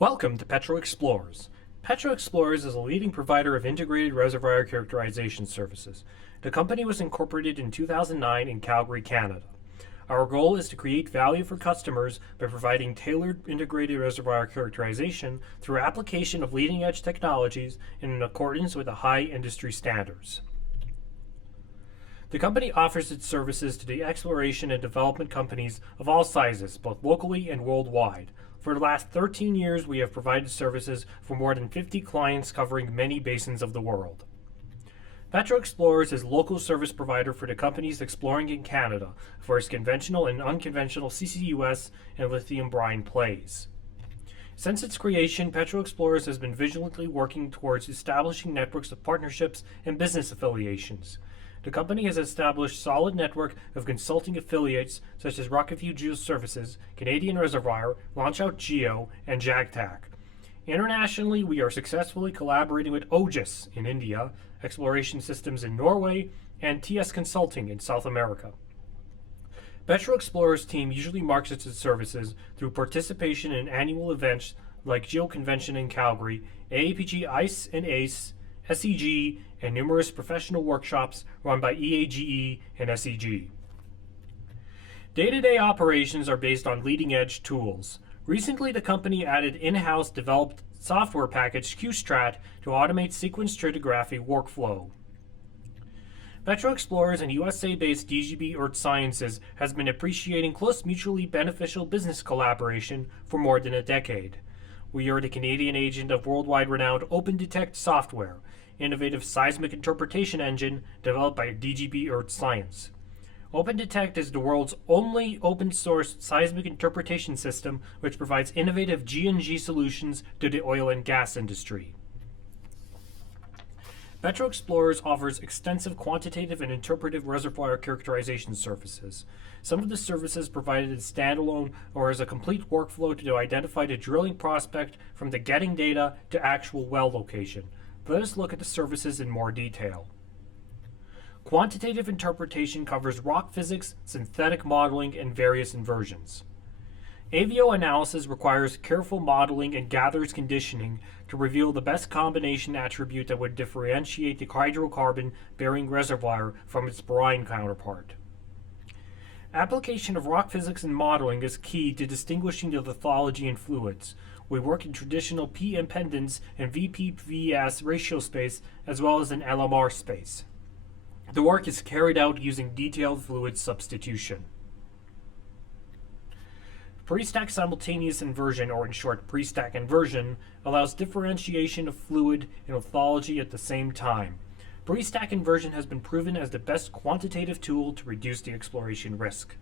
Welcome to Petro-Explorers. Petro-Explorers is a leading provider of integrated reservoir characterization services. The company was incorporated in 2009 in Calgary, Canada. Our goal is to create value for customers by providing tailored integrated reservoir characterization through application of leading-edge technologies and in accordance with the high industry standards. The company offers its services to the exploration and development companies of all sizes, both locally and worldwide. For the last 13 years, we have provided services for more than 50 clients covering many basins of the world. Petro-Explorers is a local service provider for the companies exploring in Canada for its conventional and unconventional CCUS and lithium brine plays. Since its creation, Petro-Explorers has been vigilantly working towards establishing networks of partnerships and business affiliations. The company has established a solid network of consulting affiliates such as Rockview Geoservices, Canadian Reservoir, LaunchOut Geo, and JagTac. Internationally, we are successfully collaborating with OGIS in India, Exploration Systems in Norway, and TS Consulting in South America. Petro-Explorers team usually markets its services through participation in annual events like GeoConvention in Calgary, AAPG ICE and ACE, SEG, and numerous professional workshops run by EAGE and SEG. Day-to-day operations are based on leading-edge tools. Recently, the company added in-house developed software package QStrat to automate sequence stratigraphy workflow. Petro-Explorers and USA-based DGB Earth Sciences has been appreciating close mutually beneficial business collaboration for more than a decade. We are the Canadian agent of worldwide renowned OpenDetect software, innovative seismic interpretation engine developed by DGB Earth Science. OpenDetect is the world's only open-source seismic interpretation system which provides innovative G&G solutions to the oil and gas industry. Petro-Explorers offers extensive quantitative and interpretive reservoir characterization services. Some of the services provided as standalone or as a complete workflow to identify the drilling prospect from the getting data to actual well location. Let us look at the services in more detail. Quantitative interpretation covers rock physics, synthetic modeling, and various inversions. AVO analysis requires careful modeling and gathers conditioning to reveal the best combination attribute that would differentiate the hydrocarbon-bearing reservoir from its brine counterpart. Application of rock physics and modeling is key to distinguishing the lithology in fluids. We work in traditional P impedance and VP-VS ratio space as well as in LMR space. The work is carried out using detailed fluid substitution. Pre-stack simultaneous inversion, or in short pre-stack inversion, allows differentiation of fluid and lithology at the same time. Pre-stack inversion has been proven as the best quantitative tool to reduce the exploration risk.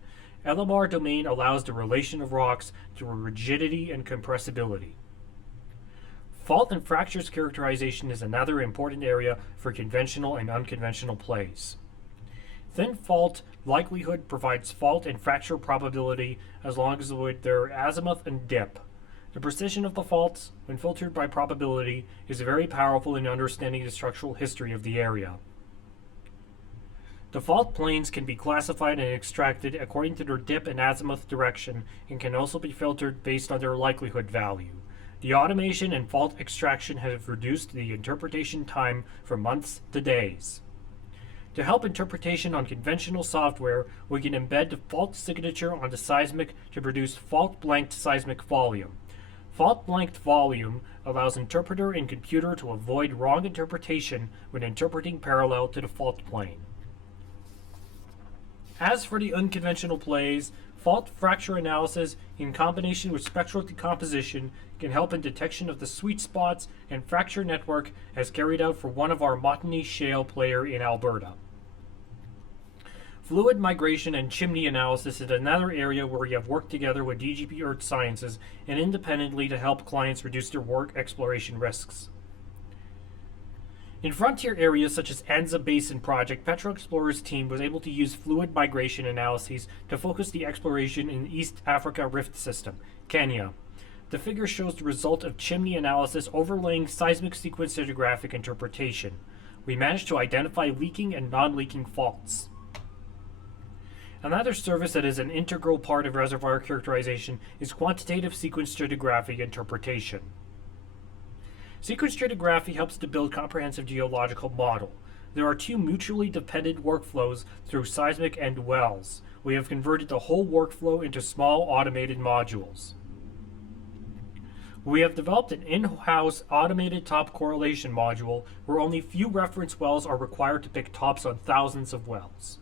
LMR domain allows the relation of rocks to rigidity and compressibility. Fault and fractures characterization is another important area for conventional and unconventional plays. Thin fault likelihood provides fault and fracture probability as long as their azimuth and dip. The precision of the faults, when filtered by probability, is very powerful in understanding the structural history of the area. The fault planes can be classified and extracted according to their dip and azimuth direction and can also be filtered based on their likelihood value. The automation and fault extraction have reduced the interpretation time from months to days. To help interpretation on conventional software, we can embed the fault signature on the seismic to produce fault-blanked seismic volume. Fault-blanked volume allows interpreter and computer to avoid wrong interpretation when interpreting parallel to the fault plane. As for the unconventional plays, fault fracture analysis in combination with spectral decomposition can help in detection of the sweet spots and fracture network as carried out for one of our Montney Shale player in Alberta. Fluid migration and chimney analysis is another area where we have worked together with DGB Earth Sciences and independently to help clients reduce their work exploration risks. In frontier areas such as Anza Basin Project, Petro-Explorers team was able to use fluid migration analyses to focus the exploration in the East Africa Rift System, Kenya. The figure shows the result of chimney analysis overlaying seismic sequence stratigraphic interpretation. We managed to identify leaking and non-leaking faults. Another service that is an integral part of reservoir characterization is quantitative sequence stratigraphy interpretation. Sequence stratigraphy helps to build comprehensive geological model. There are two mutually dependent workflows through seismic and wells. We have converted the whole workflow into small automated modules. We have developed an in-house automated top correlation module where only few reference wells are required to pick tops on thousands of wells.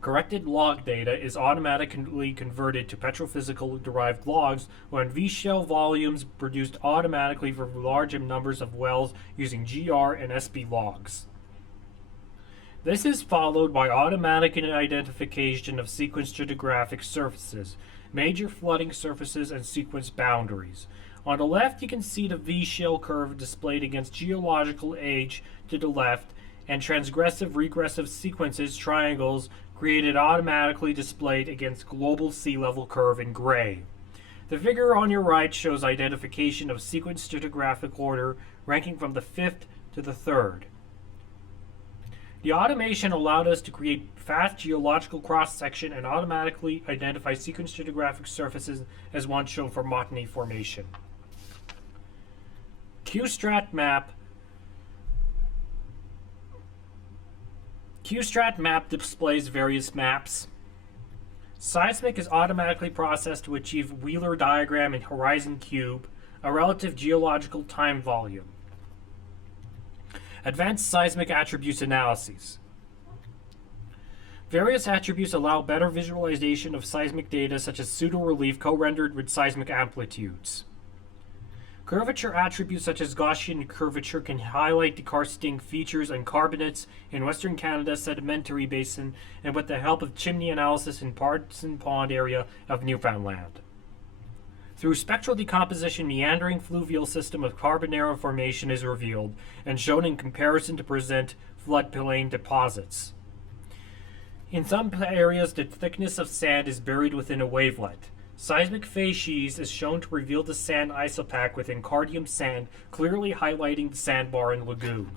Corrected log data is automatically converted to petrophysical derived logs when V-shell volumes produced automatically for large numbers of wells using GR and SP logs. This is followed by automatic identification of sequence stratigraphic surfaces, major flooding surfaces, and sequence boundaries. On the left, you can see the V-shell curve displayed against geological age to the left, and transgressive regressive sequences, triangles, created automatically displayed against global sea level curve in gray. The figure on your right shows identification of sequence stratigraphic order ranking from the 5th to the 3rd. The automation allowed us to create fast geological cross-section and automatically identify sequence stratigraphic surfaces as one shown for Montney Formation. QStrat map displays various maps. Seismic is automatically processed to achieve Wheeler diagram and horizon cube, a relative geological time volume. Advanced seismic attributes analyses. Various attributes allow better visualization of seismic data such as pseudo-relief co-rendered with seismic amplitudes. Curvature attributes such as Gaussian curvature can highlight the karstic features and carbonates in Western Canada sedimentary basin and with the help of chimney analysis in Parson Pond area of Newfoundland. Through spectral decomposition, meandering fluvial system of Carbonara Formation is revealed and shown in comparison to present floodplain deposits. In some areas, the thickness of sand is buried within a wavelet. Seismic facies is shown to reveal the sand isopack within Cardium sand, clearly highlighting the sandbar and lagoon.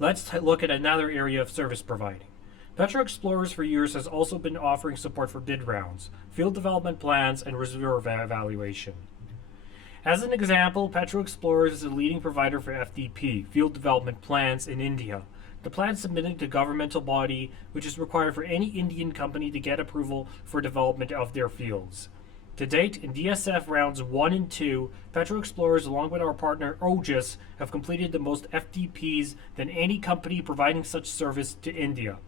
Let's look at another area of service providing. Petro-Explorers for years has also been offering support for bid rounds, field development plans, and reserve evaluation. As an example, Petro-Explorers is a leading provider for FDP, field development plans, in India. The plan submitted to governmental body, which is required for any Indian company to get approval for development of their fields. To date, in DSF rounds 1 and 2, Petro-Explorers, along with our partner OGIS, have completed the most FDPs than any company providing such service to India.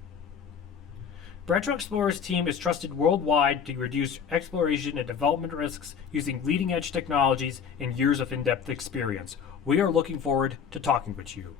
Petro-Explorers team is trusted worldwide to reduce exploration and development risks using leading-edge technologies and years of in-depth experience. We are looking forward to talking with you.